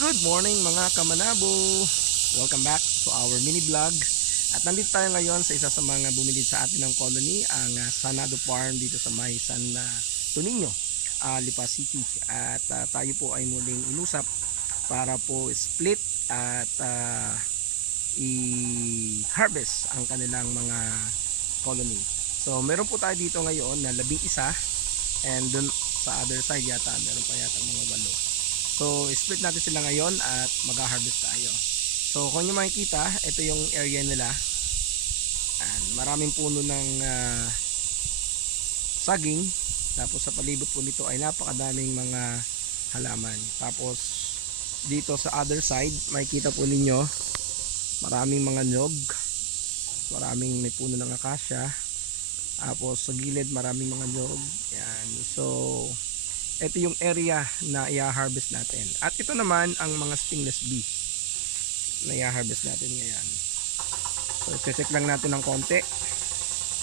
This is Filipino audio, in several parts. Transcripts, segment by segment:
Good morning mga kamanabo! Welcome back to our mini vlog. At nandito tayo ngayon sa isa sa mga bumili sa atin ng colony, ang Sanado Farm dito sa may San Toninho, Lipa City. At tayo po ay muling inusap para po split at i-harvest ang kanilang mga colony. So meron po tayo dito ngayon na 11, and dun sa other side yata meron pa yata mga 8. So split natin sila ngayon at mag-harvest tayo. So kung nyo makikita, ito yung area nila. And maraming puno ng saging. Tapos sa palibot po nito ay napakadaming mga halaman. Tapos dito sa other side, makikita po ninyo maraming mga nyog. Maraming may puno ng akasya. Tapos sa gilid maraming mga nyog. Yan. So ito yung area na i-harvest natin. At ito naman ang mga stingless bee na i-harvest natin ngayon. So check lang natin ng konti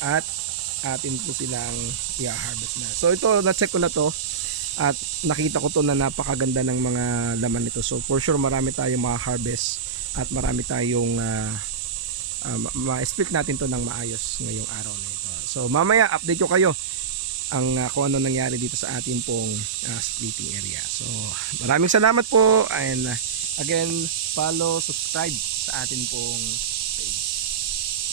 at atin po silang i-harvest na. So ito, na-check ko na to at nakita ko to na napakaganda ng mga laman nito. So for sure marami tayong ma-harvest at marami tayong ma-split natin to ng maayos ngayong araw na ito. So mamaya update ko kayo kung ano nangyari dito sa ating pong splitting area. So maraming salamat po, and again follow, subscribe sa ating pong page.